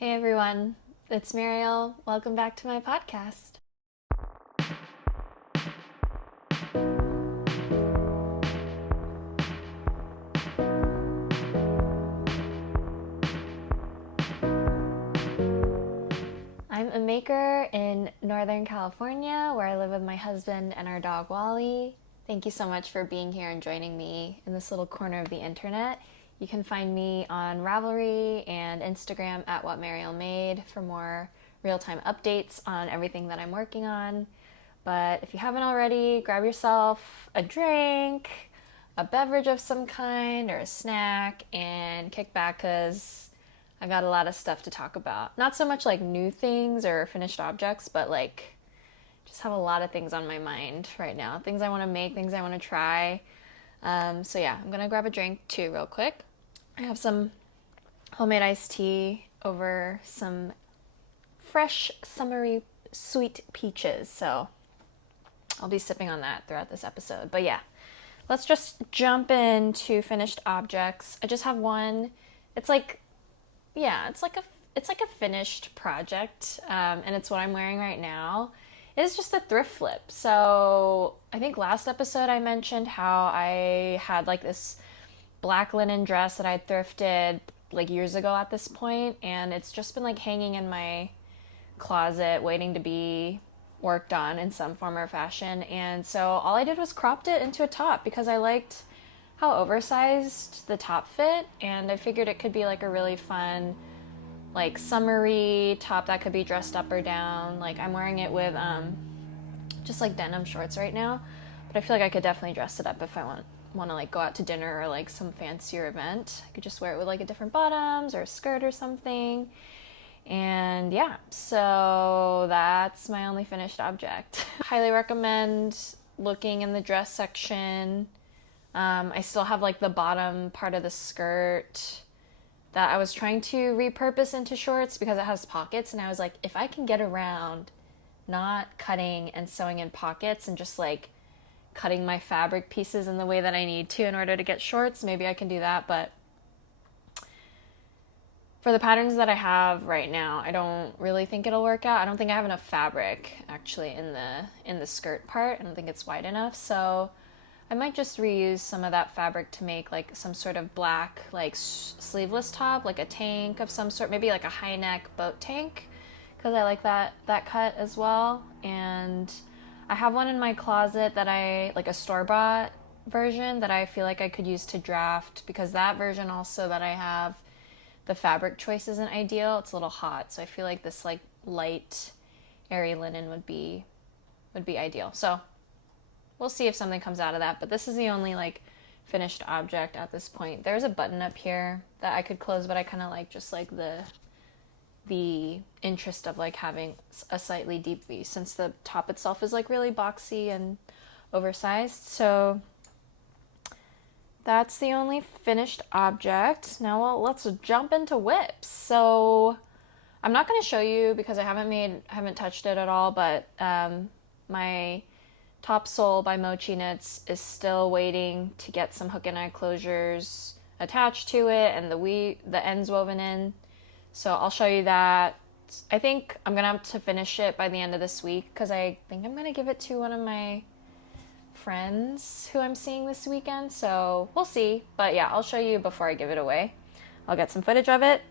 Hey everyone, it's Mariel. Welcome back to my podcast. I'm a maker in Northern California where I live with my husband and our dog Wally. Thank you so much for being here and joining me in this little corner of the internet. You can find me on Ravelry and Instagram at WhatMarielMade for more real-time updates on everything that I'm working on. But if you haven't already, grab yourself a drink, a beverage of some kind, or a snack, and kick back because I got a lot of stuff to talk about. Not so much like new things or finished objects, but like just have a lot of things on my mind right now. Things I want to make, things I want to try. So yeah, I'm gonna grab a drink too real quick. I have some homemade iced tea over some fresh summery sweet peaches, so I'll be sipping on that throughout this episode. But yeah, let's just jump into finished objects. I just have one. It's like, yeah, it's like a finished project, and it's what I'm wearing right now. It is just a thrift flip. So I think last episode I mentioned how I had like this black linen dress that I thrifted like years ago at this point, and it's just been like hanging in my closet waiting to be worked on in some form or fashion. And so all I did was cropped it into a top because I liked how oversized the top fit, and I figured it could be like a really fun like summery top that could be dressed up or down. Like I'm wearing it with just like denim shorts right now, but I feel like I could definitely dress it up if I want to like go out to dinner or like some fancier event. I could just wear it with like a different bottoms or a skirt or something. And yeah, so that's my only finished object. Highly recommend looking in the dress section. I still have like the bottom part of the skirt that I was trying to repurpose into shorts because it has pockets, and I was like, if I can get around not cutting and sewing in pockets and just like cutting my fabric pieces in the way that I need to in order to get shorts, maybe I can do that. But for the patterns that I have right now, I don't really think it'll work out. I don't think I have enough fabric actually in the skirt part. I don't think it's wide enough, so I might just reuse some of that fabric to make like some sort of black like sleeveless top, like a tank of some sort, maybe like a high neck boat tank, because I like that cut as well. And I have one in my closet that I like, a store-bought version that I feel like I could use to draft, because that version also that I have, the fabric choice isn't ideal. It's a little hot, so I feel like this like light airy linen would be ideal. So we'll see if something comes out of that, but this is the only like finished object at this point. There's a button up here that I could close, but I kind of like just like the interest of like having a slightly deep V, since the top itself is like really boxy and oversized. So that's the only finished object. Now, well, let's jump into whips. So I'm not going to show you because I haven't touched it at all, but my top sole by Mochi Knits is still waiting to get some hook and eye closures attached to it and the ends woven in. So I'll show you that. I think I'm gonna have to finish it by the end of this week because I think I'm gonna give it to one of my friends who I'm seeing this weekend. So we'll see. But yeah, I'll show you before I give it away. I'll get some footage of it.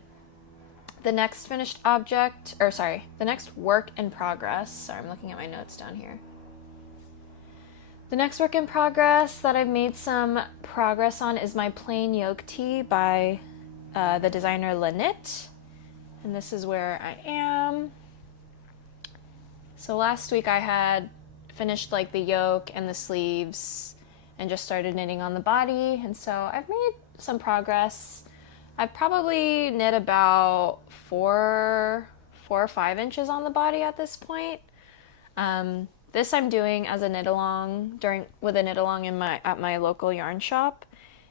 The next finished object, or sorry, the next work in progress. Sorry, I'm looking at my notes down here. The next work in progress that I've made some progress on is my plain Yoke Tee by the designer Lanit. And this is where I am. So last week I had finished like the yoke and the sleeves and just started knitting on the body. And so I've made some progress. I've probably knit about 4 or 5 inches on the body at this point. This I'm doing as a knit along with a knit along at my local yarn shop.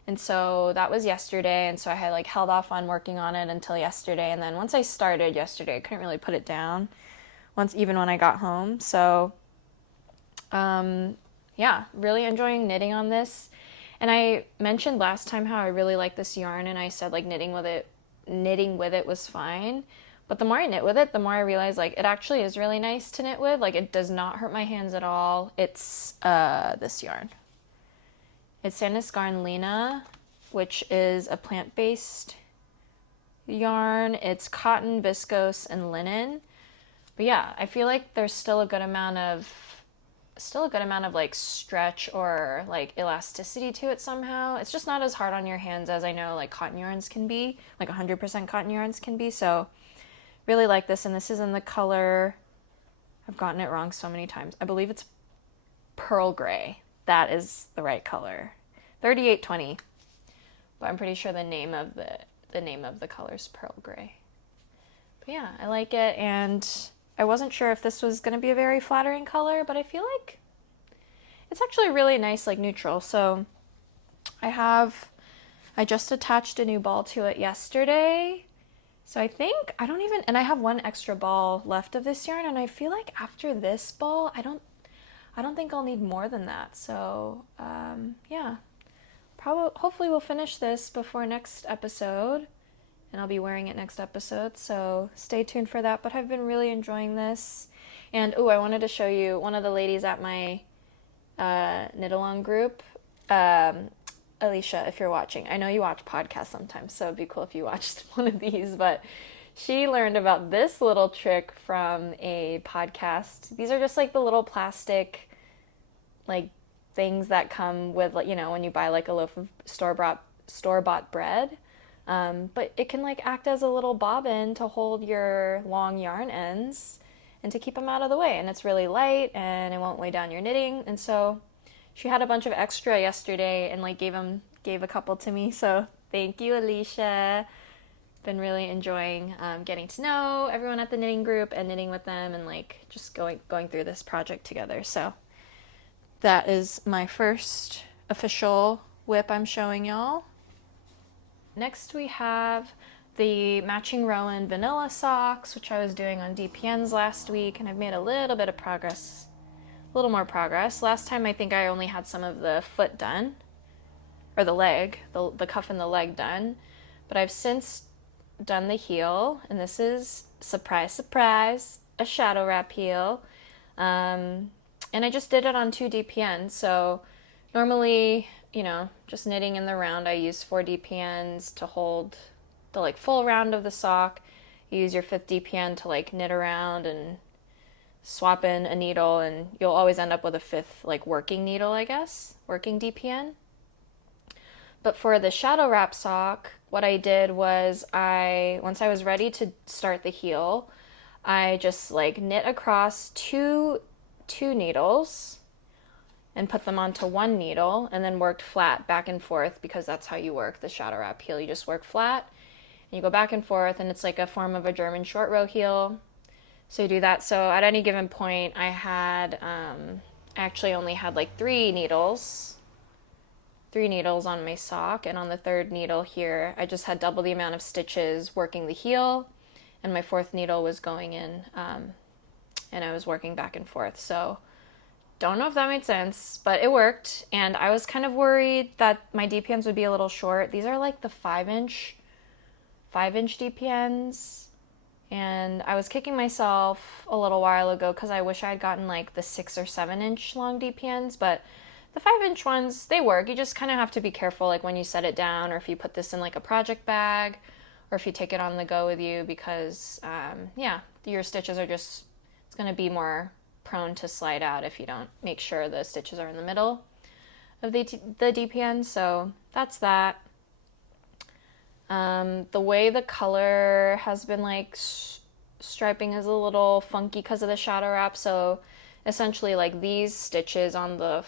And so that was yesterday, and so I had like held off on working on it until yesterday, and then once I started yesterday, I couldn't really put it down even when I got home. So yeah, really enjoying knitting on this. And I mentioned last time how I really like this yarn, and I said like knitting with it was fine. But the more I knit with it, the more I realize like it actually is really nice to knit with. Like it does not hurt my hands at all. It's this yarn. It's Sandisgarn Lena, which is a plant-based yarn. It's cotton, viscose, and linen. But yeah, I feel like there's still a good amount of like stretch or like elasticity to it somehow. It's just not as hard on your hands as I know like cotton yarns can be, like 100% cotton yarns can be. So really like this, and this is in the color, I've gotten it wrong so many times. I believe it's pearl gray. That is the right color. 3820. But I'm pretty sure the name of the color is pearl gray. But yeah, I like it, and I wasn't sure if this was going to be a very flattering color, but I feel like it's actually really nice, like neutral. So I just attached a new ball to it yesterday. So I have one extra ball left of this yarn, and I feel like after this ball, I don't think I'll need more than that. So yeah, hopefully we'll finish this before next episode, and I'll be wearing it next episode. So stay tuned for that. But I've been really enjoying this, and I wanted to show you one of the ladies at my knit along group. Alicia, if you're watching, I know you watch podcasts sometimes, so it'd be cool if you watched one of these, but she learned about this little trick from a podcast. These are just like the little plastic like things that come with, like, you know, when you buy like a loaf of store-bought bread, but it can like act as a little bobbin to hold your long yarn ends and to keep them out of the way, and it's really light and it won't weigh down your knitting. And so she had a bunch of extra yesterday and like gave a couple to me. So thank you, Alicia. Been really enjoying getting to know everyone at the knitting group and knitting with them, and like just going through this project together. So that is my first official whip I'm showing y'all. Next we have the matching Rowan vanilla socks, which I was doing on DPNs last week, and I've made a little bit of progress. A little more progress. Last time I think I only had some of the foot done, or the leg, the cuff and the leg done, but I've since done the heel, and this is, surprise, surprise, a shadow wrap heel, and I just did it on 2 DPNs. So normally, you know, just knitting in the round, I use 4 DPNs to hold the like full round of the sock. You use your 5th DPN to like knit around and swap in a needle, and you'll always end up with a 5th like working needle, I guess, working DPN. But for the shadow wrap sock, what I did was once I was ready to start the heel, I just like knit across two needles and put them onto 1 needle, and then worked flat back and forth, because that's how you work the shadow wrap heel. You just work flat and you go back and forth, and it's like a form of a German short row heel. So you do that. So at any given point, I actually only had like 3 needles on my sock, and on the 3rd needle here, I just had double the amount of stitches working the heel, and my 4th needle was going in, and I was working back and forth. So don't know if that made sense, but it worked, and I was kind of worried that my DPNs would be a little short. These are like the 5-inch DPNs. And I was kicking myself a little while ago because I wish I had gotten like the 6 or 7-inch long DPNs, but the 5-inch ones, they work. You just kind of have to be careful like when you set it down, or if you put this in like a project bag, or if you take it on the go with you, because yeah, your stitches are just, it's going to be more prone to slide out if you don't make sure the stitches are in the middle of the DPN. So that's that. The way the color has been like striping is a little funky because of the shadow wrap. So essentially like these stitches on the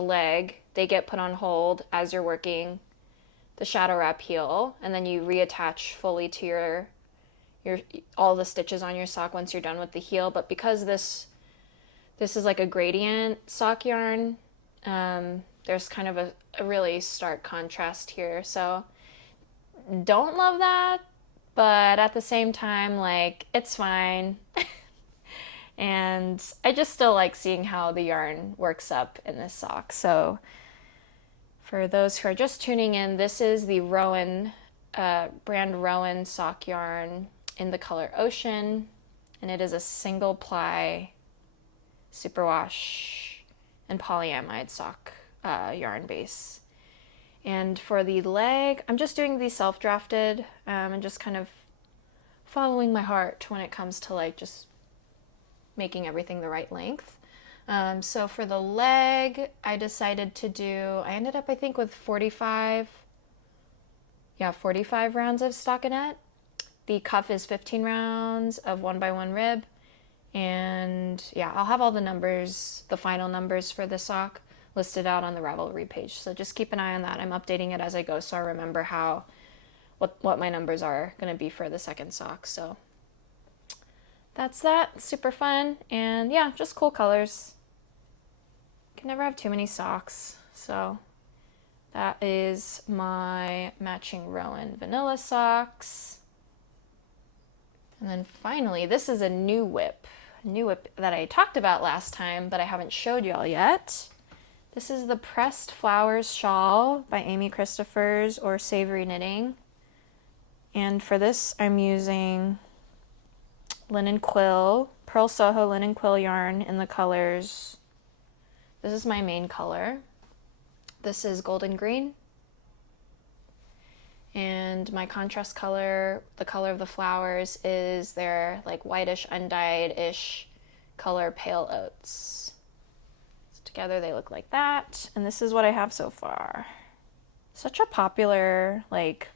leg, they get put on hold as you're working the shadow wrap heel, and then you reattach fully to your all the stitches on your sock once you're done with the heel. But because this is like a gradient sock yarn, there's kind of a really stark contrast here. So don't love that, but at the same time, like, it's fine. And I just still like seeing how the yarn works up in this sock. So for those who are just tuning in, this is the Rowan, brand Rowan sock yarn, in the color Ocean, and it is a single ply superwash and polyamide sock yarn base. And for the leg, I'm just doing these self-drafted and just kind of following my heart when it comes to like just making everything the right length. So for the leg, I decided to do, I ended up I think with 45 rounds of stockinette. The cuff is 15 rounds of 1x1 rib. And yeah, I'll have all the numbers, the final numbers for the sock listed out on the Ravelry page. So just keep an eye on that. I'm updating it as I go so I remember what my numbers are going to be for the second sock. So that's that. Super fun. And yeah, just cool colors. Can never have too many socks. So that is my matching Rowan vanilla socks. And then finally, this is a new whip that I talked about last time, but I haven't showed y'all yet. This is the Pressed Flowers Shawl by Amy Christophers or Savory Knitting. And for this, I'm using linen quill, Pearl Soho linen quill yarn in the colors. This is my main color. This is golden green. And my contrast color, the color of the flowers, is their like whitish, undyed-ish color Pale Oats. So together they look like that. And this is what I have so far. Such a popular like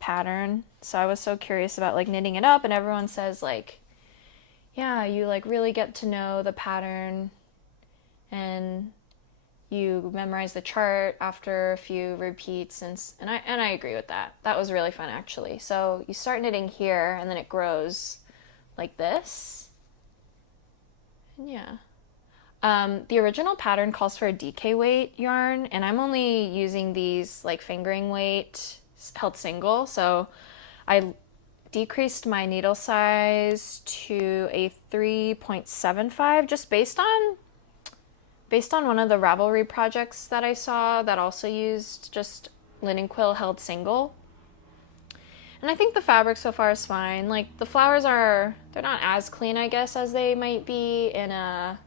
pattern. So I was so curious about like knitting it up, and everyone says like, yeah, you like really get to know the pattern and you memorize the chart after a few repeats, and I agree with that. That was really fun actually. So you start knitting here and then it grows like this. And yeah. The original pattern calls for a DK weight yarn, and I'm only using these like fingering weight held single. So I decreased my needle size to a 3.75 just based on one of the Ravelry projects that I saw that also used just linen quill held single. And I think the fabric so far is fine. Like the flowers they're not as clean, I guess, as they might be in in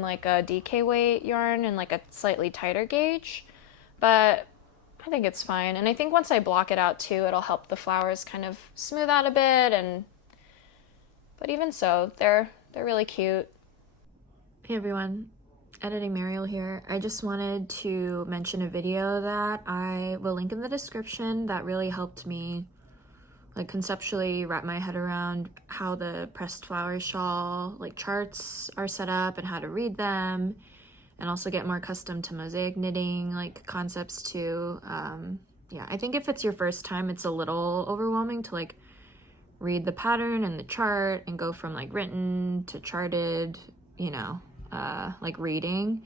like a DK weight yarn and like a slightly tighter gauge. But I think it's fine. And I think once I block it out too, it'll help the flowers kind of smooth out a bit. But even so, they're really cute. Hey everyone, editing Mariel here. I just wanted to mention a video that I will link in the description that really helped me like conceptually wrap my head around how the Pressed Flowers Shawl like charts are set up and how to read them, and also get more accustomed to mosaic knitting like concepts too. Yeah, I think if it's your first time, it's a little overwhelming to like read the pattern and the chart and go from like written to charted, like reading.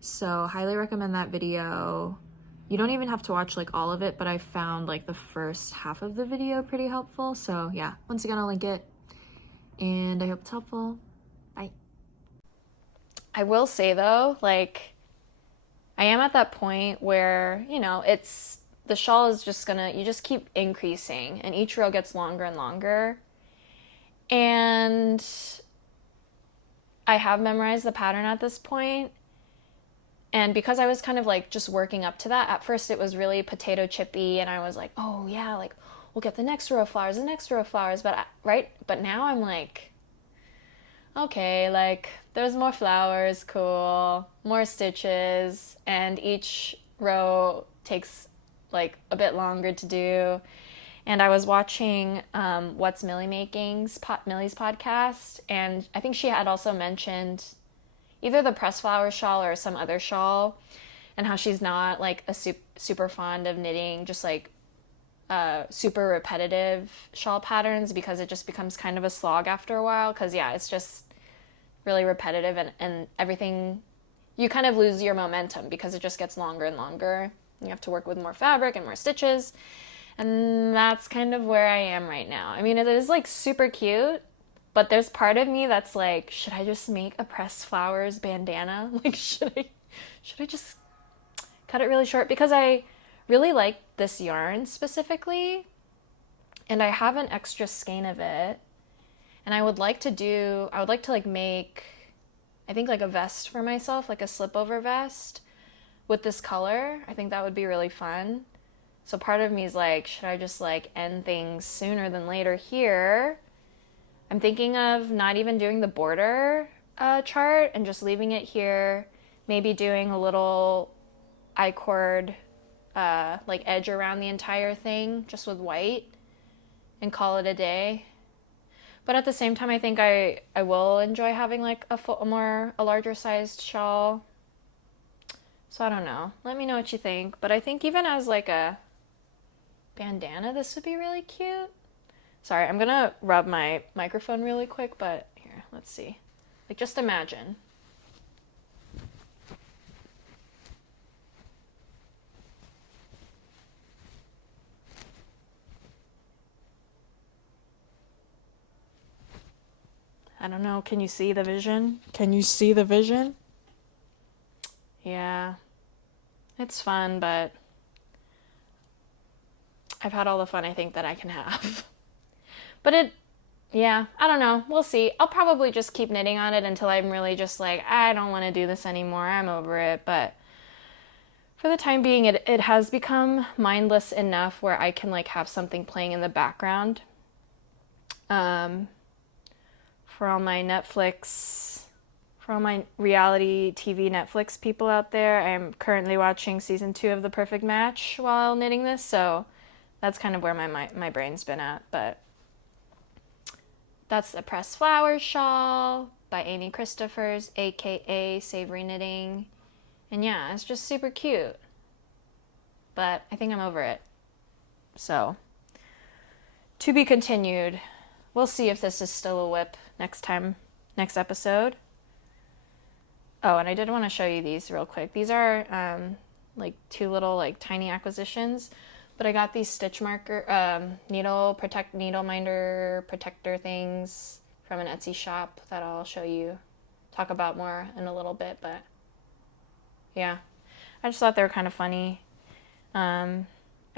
So highly recommend that video. You don't even have to watch like all of it, but I found like the first half of the video pretty helpful. So yeah, once again, I'll link it, and I hope it's helpful. Bye. I will say though, like I am at that point where, the shawl is just you just keep increasing and each row gets longer and longer. And I have memorized the pattern at this point, and because I was kind of like just working up to that, at first it was really potato chippy, and I was like, oh yeah, like we'll get the next row of flowers, but now I'm like, okay, like there's more flowers, cool, more stitches, and each row takes like a bit longer to do. And I was watching What's Millie Making's Millie's podcast, and I think she had also mentioned either the Pressed Flower Shawl or some other shawl, and how she's not like a super fond of knitting just like super repetitive shawl patterns because it just becomes kind of a slog after a while, because yeah, it's just really repetitive, and everything, you kind of lose your momentum because it just gets longer and longer. You have to work with more fabric and more stitches. And that's kind of where I am right now. I mean, it is like super cute, but there's part of me that's like, should I just make a pressed flowers bandana? Like, should I just cut it really short? Because I really like this yarn specifically, And I have an extra skein of it. And I would like to like make, I think like a vest for myself, like a slip over vest with this color. I think that would be really fun. So part of me is like, should I just like end things sooner than later here? I'm thinking of not even doing the border chart and just leaving it here. Maybe doing a little I-cord like edge around the entire thing just with white and call it a day. But at the same time, I think I will enjoy having like a larger sized shawl. So I don't know. Let me know what you think. But I think even as like a bandana, this would be really cute. Sorry, I'm gonna rub my microphone really quick, but here, let's see. Like, just imagine. I don't know, can you see the vision? Can you see the vision? Yeah, it's fun, but I've had all the fun I think that I can have. But yeah, I don't know. We'll see. I'll probably just keep knitting on it until I'm really just like, I don't want to do this anymore. I'm over it. But for the time being, it has become mindless enough where I can like have something playing in the background. For all my reality TV Netflix people out there, I'm currently watching season 2 of The Perfect Match while knitting this, so that's kind of where my brain's been at. But that's the Pressed Flowers Shawl by Amy Christophers, aka Savory Knitting. And yeah, it's just super cute. But I think I'm over it. So, to be continued. We'll see if this is still a whip next episode. Oh, and I did want to show you these real quick. These are like 2 little like tiny acquisitions, but I got these stitch marker, needle minder protector things from an Etsy shop that I'll talk about more in a little bit, but yeah, I just thought they were kind of funny. I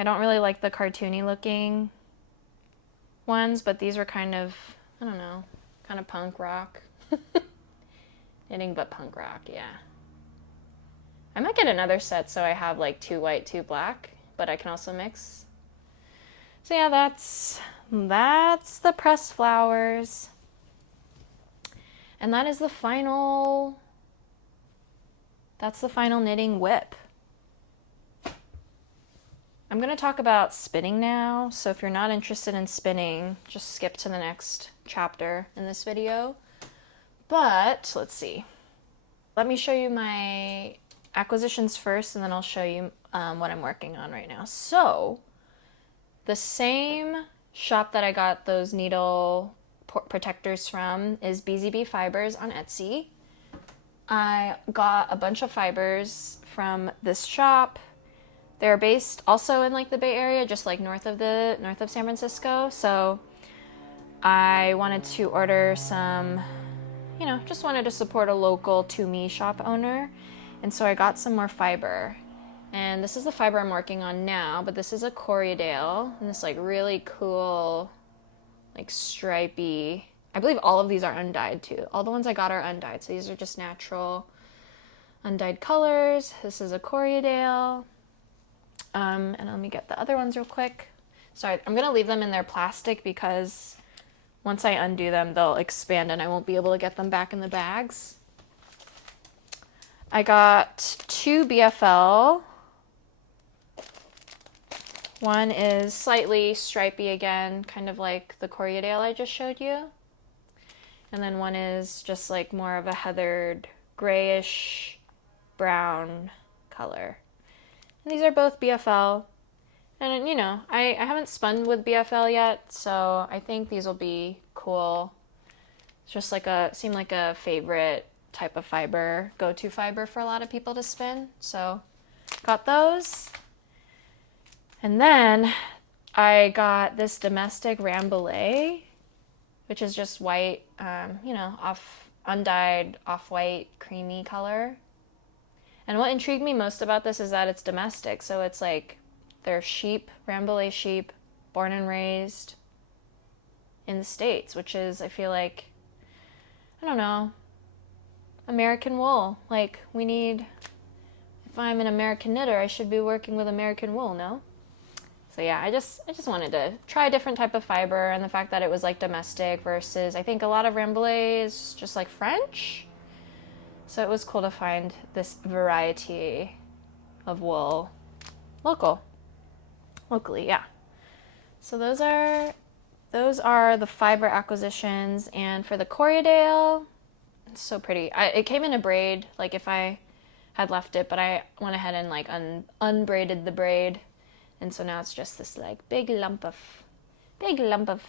don't really like the cartoony looking ones, but these were kind of, I don't know, kind of punk rock. Knitting but punk rock, yeah. I might get another set so I have like 2 white, 2 black, but I can also mix. So yeah, that's the Pressed Flowers. And that's the final knitting whip. I'm going to talk about spinning now, so if you're not interested in spinning, just skip to the next chapter in this video. But, let's see. Let me show you my acquisitions first, and then I'll show you what I'm working on right now. So, the same shop that I got those needle protectors from is BZB Fibers on Etsy. I got a bunch of fibers from this shop. They're based also in like the Bay Area, just like north of San Francisco. So I wanted to order some, just wanted to support a local to me shop owner. And so I got some more fiber. And this is the fiber I'm working on now, but this is a Corriedale, and this like really cool, like stripy. I believe all of these are undyed too. All the ones I got are undyed, so these are just natural undyed colors. This is a Corriedale. And let me get the other ones real quick. Sorry, I'm gonna leave them in their plastic because once I undo them, they'll expand and I won't be able to get them back in the bags. I got 2 BFL. One is slightly stripy again, kind of like the Corriedale I just showed you. And then one is just like more of a heathered grayish brown color. And these are both BFL. And I haven't spun with BFL yet, so I think these will be cool. It's just seemed like a favorite type of fiber, go-to fiber for a lot of people to spin. So got those. And then I got this domestic Rambouillet, which is just white, undyed, off-white, creamy color. And what intrigued me most about this is that it's domestic. So it's like they're sheep, Rambouillet sheep, born and raised in the States, which is, I feel like, I don't know, American wool. Like, we need, if I'm an American knitter, I should be working with American wool, no? So yeah, I just wanted to try a different type of fiber, and the fact that it was like domestic versus, I think a lot of Rambouillet is just like French. So it was cool to find this variety of wool locally, yeah. So those are the fiber acquisitions. And for the Corriedale, it's so pretty. It came in a braid, like if I had left it, but I went ahead and like unbraided the braid, and so now it's just this like big lump of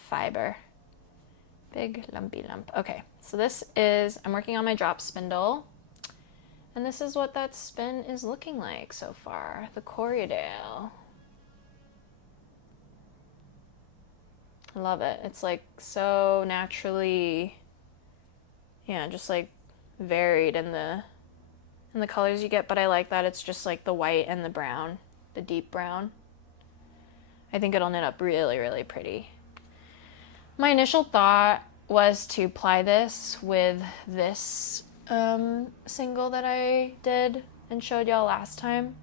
fiber, big lumpy lump. Okay, so this is, I'm working on my drop spindle, and this is what that spin is looking like so far, the Corriedale. I love it. It's like so naturally, yeah, just like varied in the colors you get, but I like that it's just like the white and the brown, the deep brown. I think it'll knit up really, really pretty. My initial thought was to ply this with this single that I did and showed y'all last time.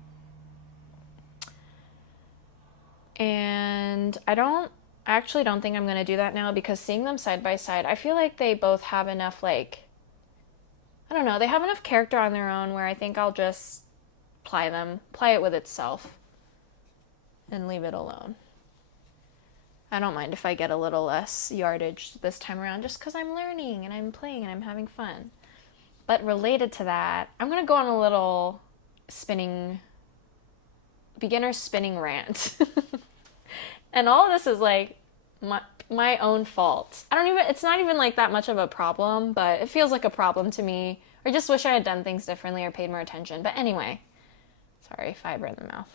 And I actually don't think I'm going to do that now, because seeing them side by side, I feel like they both have enough, like, I don't know, they have enough character on their own where I think I'll just ply it with itself and leave it alone. I don't mind if I get a little less yardage this time around, just because I'm learning and I'm playing and I'm having fun. But related to that, I'm going to go on a little beginner spinning rant. And all of this is like my own fault. It's not even like that much of a problem, but it feels like a problem to me. Or just wish I had done things differently or paid more attention. But anyway, sorry, fiber in the mouth.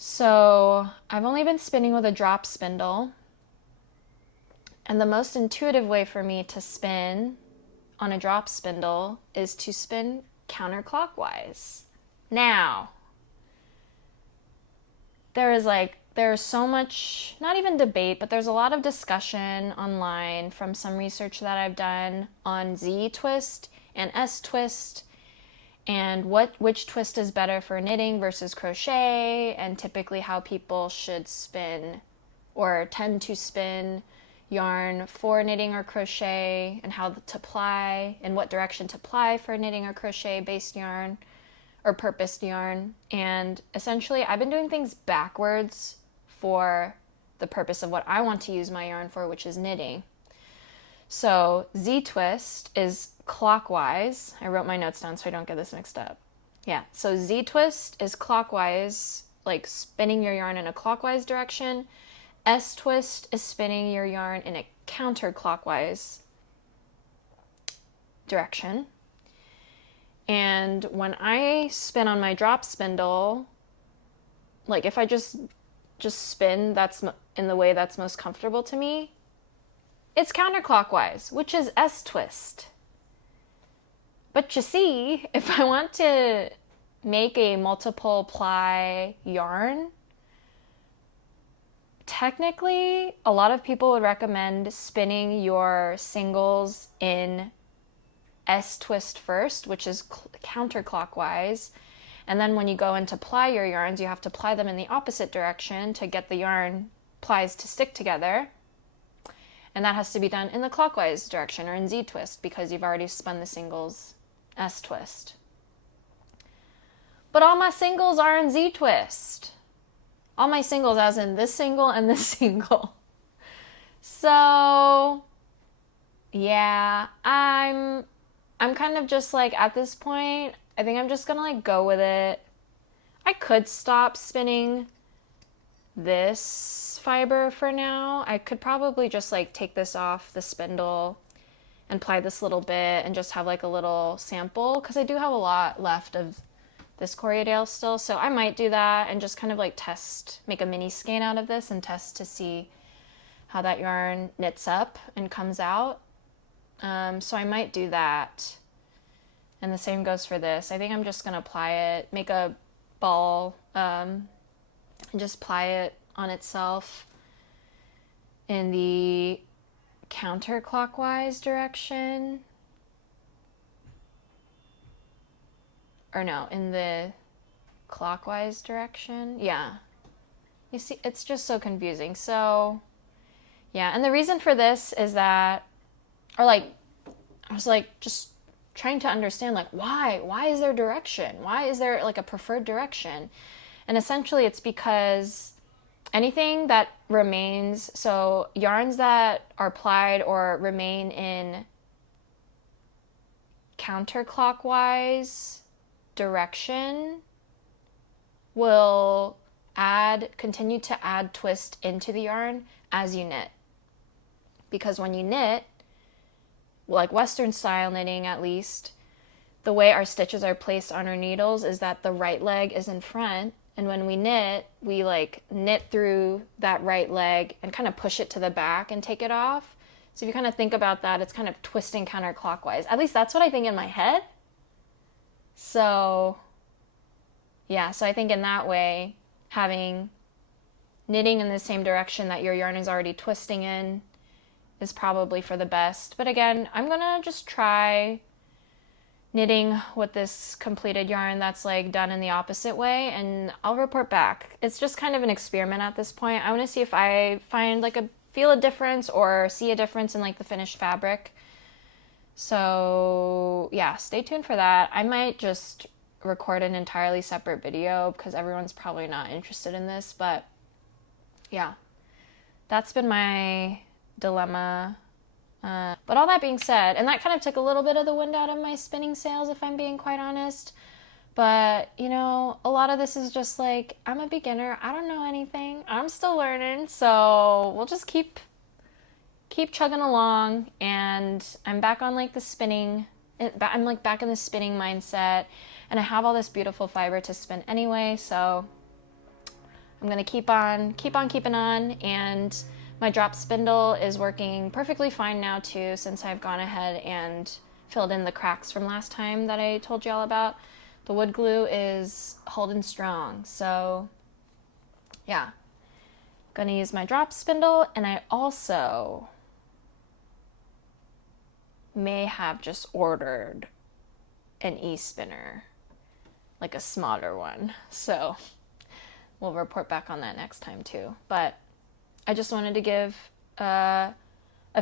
So I've only been spinning with a drop spindle. And the most intuitive way for me to spin on a drop spindle is to spin counterclockwise. Now, there's so much, not even debate, but there's a lot of discussion online from some research that I've done on Z twist and S twist, and which twist is better for knitting versus crochet, and typically how people should spin or tend to spin yarn for knitting or crochet, and how to ply and what direction to ply for knitting or crochet based yarn or purposed yarn. And essentially I've been doing things backwards for the purpose of what I want to use my yarn for, which is knitting. So Z twist is clockwise. I wrote my notes down so I don't get this mixed up. Yeah, so Z twist is clockwise, like spinning your yarn in a clockwise direction. S twist is spinning your yarn in a counterclockwise direction. And when I spin on my drop spindle, like if I just spin that's in the way that's most comfortable to me, it's counterclockwise, which is S twist. But you see, if I want to make a multiple ply yarn, technically a lot of people would recommend spinning your singles in S twist first, which is counterclockwise. And then when you go in to ply your yarns, you have to ply them in the opposite direction to get the yarn plies to stick together. And that has to be done in the clockwise direction, or in Z twist, because you've already spun the singles S twist. But all my singles are in Z twist. All my singles, as in this single and this single. So yeah, I'm kind of just like, at this point, I think I'm just gonna like go with it. I could stop spinning this fiber for now. I could probably just like take this off the spindle and ply this little bit and just have like a little sample, because I do have a lot left of this Corriedale still, so I might do that and just kind of like test, make a mini skein out of this and test to see how that yarn knits up and comes out. So I might do that. And the same goes for this. I think I'm just gonna ply it, make a ball, and just ply it on itself. in the counterclockwise direction. Or no, in the clockwise direction. Yeah. You see, it's just so confusing. So, yeah. And the reason for this is that, or like, I was like, just trying to understand, like, why? Why is there direction? Why is there like a preferred direction? And essentially it's because anything that remains, so yarns that are plied or remain in counterclockwise direction will continue to add twist into the yarn as you knit. Because when you knit, like Western style knitting at least, the way our stitches are placed on our needles is that the right leg is in front, and when we like knit through that right leg and kind of push it to the back and take it off. So if you kind of think about that, it's kind of twisting counterclockwise. At least that's what I think in my head. So yeah, so I think in that way, having knitting in the same direction that your yarn is already twisting in is probably for the best. But again, I'm gonna just try knitting with this completed yarn that's like done in the opposite way, and I'll report back. It's just kind of an experiment at this point. I want to see if I feel a difference or see a difference in like the finished fabric. So yeah, stay tuned for that. I might just record an entirely separate video because everyone's probably not interested in this, but yeah, that's been my dilemma. But all that being said, and that kind of took a little bit of the wind out of my spinning sails, if I'm being quite honest. But, you know, a lot of this is just like, I'm a beginner. I don't know anything. I'm still learning. So we'll just keep chugging along. And I'm back on like the spinning. I'm like back in the spinning mindset. And I have all this beautiful fiber to spin anyway. So I'm going to keep on keeping on. And my drop spindle is working perfectly fine now too, since I've gone ahead and filled in the cracks from last time that I told you all about. The wood glue is holding strong. So yeah, gonna use my drop spindle, and I also may have just ordered an e-spinner, like a smaller one. So we'll report back on that next time too. But I just wanted to give a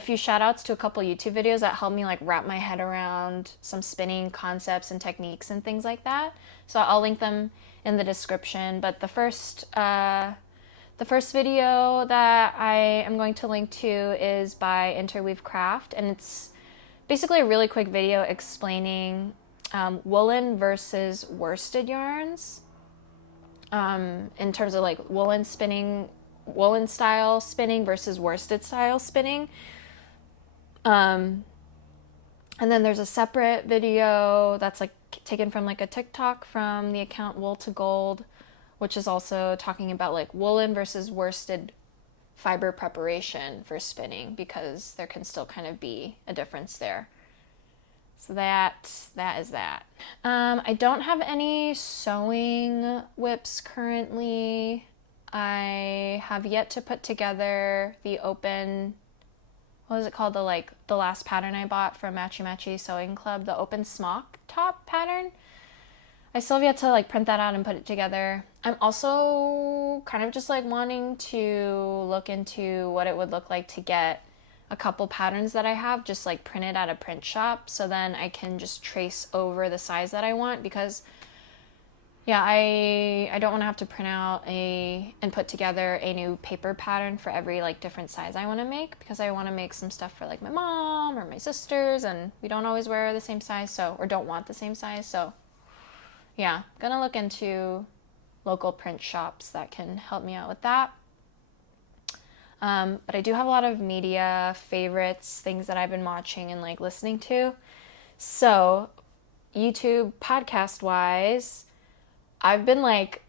few shout outs to a couple YouTube videos that helped me like wrap my head around some spinning concepts and techniques and things like that. So I'll link them in the description. But the first video that I am going to link to is by Interweave Craft, and it's basically a really quick video explaining woolen versus worsted yarns in terms of like woolen style spinning versus worsted style spinning. And then there's a separate video that's like taken from like a TikTok from the account Wool to Gold, which is also talking about like woolen versus worsted fiber preparation for spinning, because there can still kind of be a difference there. So that is that. I don't have any sewing whips currently. I have yet to put together the open, what was it called? The last pattern I bought from Matchy Matchy Sewing Club, the open smock top pattern. I still have yet to like print that out and put it together. I'm also kind of just like wanting to look into what it would look like to get a couple patterns that I have just like printed at a print shop, so then I can just trace over the size that I want, because yeah, I don't want to have to print out and put together a new paper pattern for every like different size I want to make, because I want to make some stuff for like my mom or my sisters, and we don't always wear the same size, or don't want the same size. So yeah, gonna look into local print shops that can help me out with that. But I do have a lot of media favorites, things that I've been watching and like listening to. So YouTube podcast wise, I've been like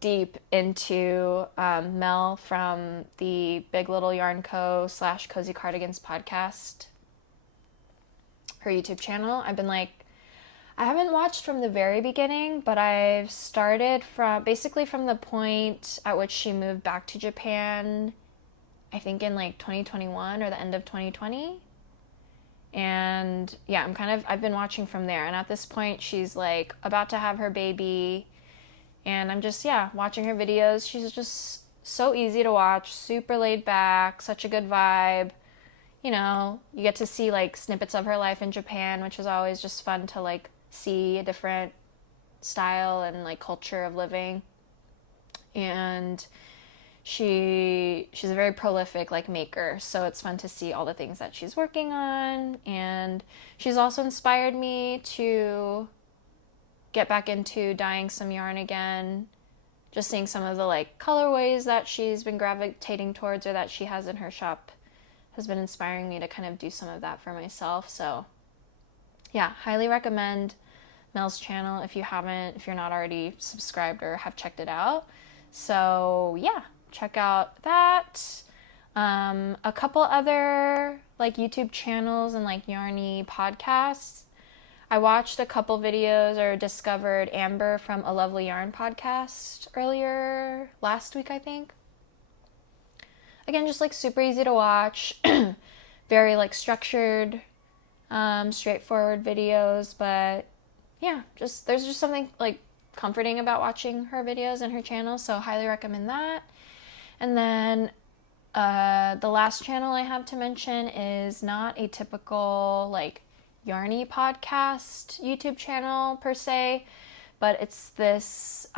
deep into Mel from the Big Little Yarn Co. / Cozy Cardigans podcast, her YouTube channel. I haven't watched from the very beginning, but I've started from the point at which she moved back to Japan I think in like 2021 or the end of 2020. And yeah, I've been watching from there. And at this point, she's like about to have her baby. And I'm just, yeah, watching her videos. She's just so easy to watch, super laid back, such a good vibe. You know, you get to see like snippets of her life in Japan, which is always just fun to like see a different style and like culture of living. And she's a very prolific like maker, so it's fun to see all the things that she's working on. And she's also inspired me to get back into dyeing some yarn again. Just seeing some of the like colorways that she's been gravitating towards or that she has in her shop has been inspiring me to kind of do some of that for myself. So yeah, highly recommend Mel's channel if you're not already subscribed or have checked it out. So yeah, check out that. A couple other like YouTube channels and like yarny podcasts. I watched a couple videos or discovered Amber from A Lovely Yarn podcast earlier last week, I think. Again, just like super easy to watch, very like structured, straightforward videos, but yeah, there's just something like comforting about watching her videos and her channel, so highly recommend that. And then the last channel I have to mention is not a typical like yarny podcast YouTube channel per se, but it's this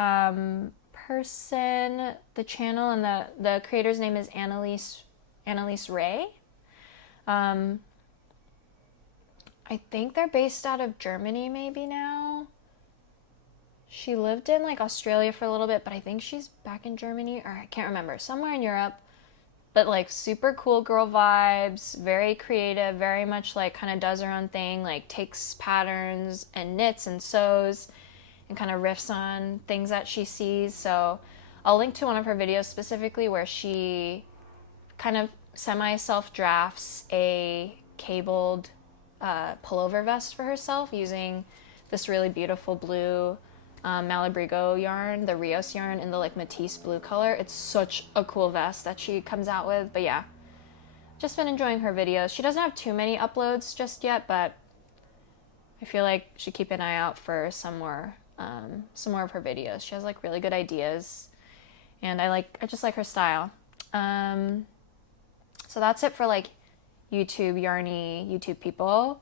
person, the channel, and the creator's name is Annalise Rey. I think they're based out of Germany maybe now. She lived in like Australia for a little bit, but I think she's back in Germany, or I can't remember, somewhere in Europe. But like super cool girl vibes, very creative, very much like kind of does her own thing, like takes patterns and knits and sews and kind of riffs on things that she sees. So I'll link to one of her videos specifically where she kind of semi-self drafts a cabled pullover vest for herself using this really beautiful blue Malabrigo yarn, the Rios yarn in the like Matisse blue color. It's such a cool vest that she comes out with. But yeah, just been enjoying her videos. She doesn't have too many uploads just yet, but I feel like she keep an eye out for some more of her videos. She has like really good ideas, and I just like her style. So that's it for like YouTube yarny YouTube people.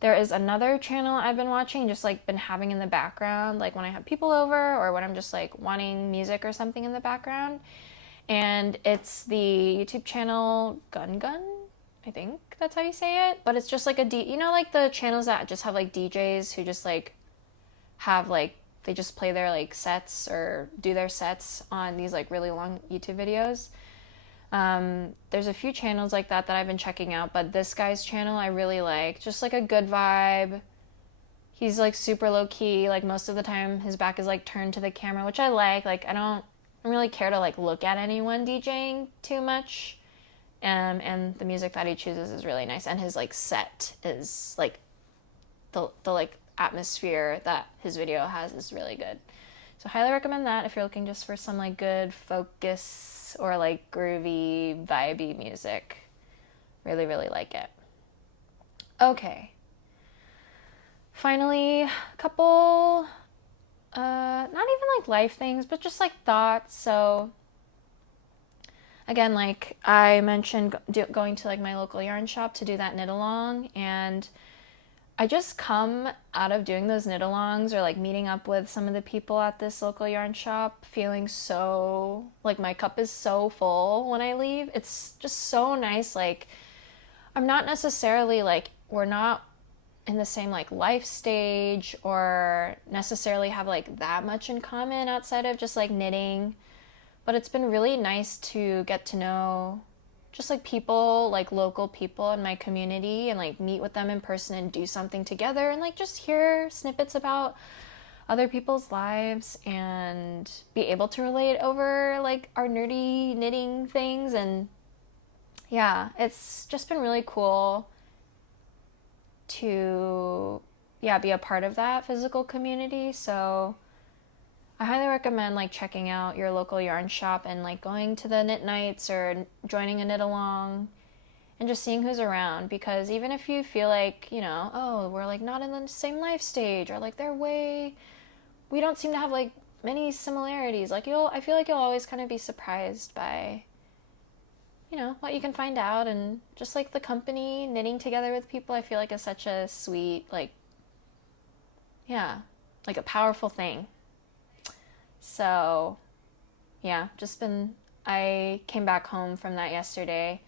There is another channel I've been watching, just like been having in the background, like when I have people over or when I'm just like wanting music or something in the background. And it's the YouTube channel Gun. I think that's how you say it. But it's just like you know, like the channels that just have like DJs who just like have like, they just play their like sets or do their sets on these like really long YouTube videos. There's a few channels like that I've been checking out, but this guy's channel I really like. Just like a good vibe. He's like super low key, like most of the time his back is like turned to the camera, which I like. Like I don't really care to like look at anyone DJing too much. And the music that he chooses is really nice, and his like set is like the like atmosphere that his video has is really good. So highly recommend that if you're looking just for some like good focus or like groovy, vibey music. Really, really like it. Okay. Finally, a couple, not even like life things, but just like thoughts. So again, like I mentioned going to like my local yarn shop to do that knit along, and I just come out of doing those knit alongs or like meeting up with some of the people at this local yarn shop feeling so like my cup is so full when I leave. It's just so nice. Like I'm not necessarily like, we're not in the same like life stage or necessarily have like that much in common outside of just like knitting, but it's been really nice to get to know just like people, like local people in my community, and like meet with them in person and do something together, and like just hear snippets about other people's lives and be able to relate over like our nerdy knitting things. And yeah, it's just been really cool to be a part of that physical community. So I highly recommend like checking out your local yarn shop and like going to the knit nights or joining a knit along and just seeing who's around, because even if you feel like, you know, oh, we're like not in the same life stage, or like we don't seem to have like many similarities, like I feel like you'll always kind of be surprised by, you know, what you can find out. And just like the company, knitting together with people, I feel like is such a sweet, like, yeah, like a powerful thing. So yeah, I came back home from that yesterday,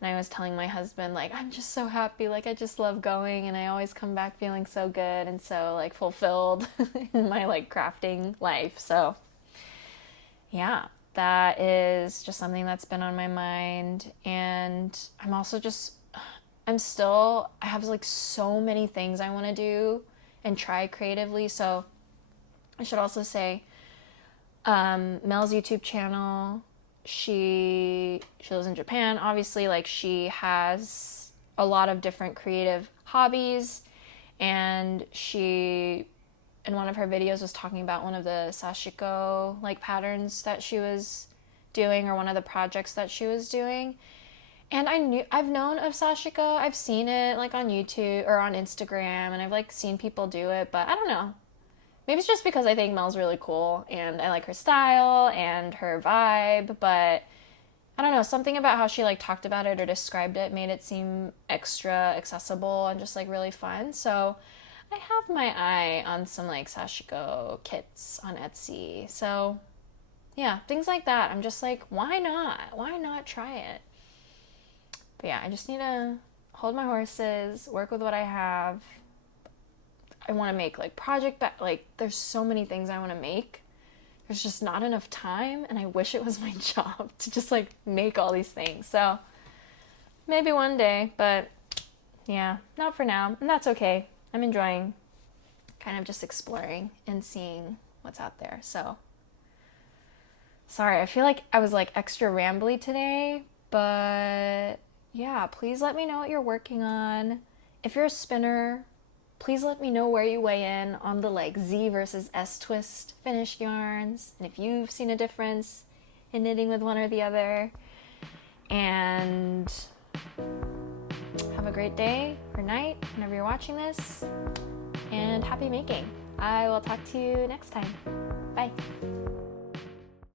and I was telling my husband, like, I'm just so happy, like I just love going, and I always come back feeling so good and so like fulfilled in my like crafting life. So yeah, that is just something that's been on my mind. And I have like so many things I want to do and try creatively. So I should also say, Mel's YouTube channel, she lives in Japan, obviously, like she has a lot of different creative hobbies, and she in one of her videos was talking about one of the sashiko like patterns that she was doing, or one of the projects that she was doing. And I've known of sashiko, I've seen it like on YouTube or on Instagram, and I've like seen people do it, but I don't know. Maybe it's just because I think Mel's really cool and I like her style and her vibe, but I don't know, something about how she like talked about it or described it made it seem extra accessible and just like really fun. So I have my eye on some like sashiko kits on Etsy. So yeah, things like that. I'm just like, why not? Why not try it? But yeah, I just need to hold my horses, work with what I have. I want to make like like there's so many things I want to make. There's just not enough time, and I wish it was my job to just like make all these things. So maybe one day, but yeah, not for now. And that's okay. I'm enjoying kind of just exploring and seeing what's out there. So sorry, I feel like I was like extra rambly today, but yeah, please let me know what you're working on. If you're a spinner, please let me know where you weigh in on the like Z versus S twist finished yarns, and if you've seen a difference in knitting with one or the other. And have a great day or night whenever you're watching this, and happy making. I will talk to you next time. Bye.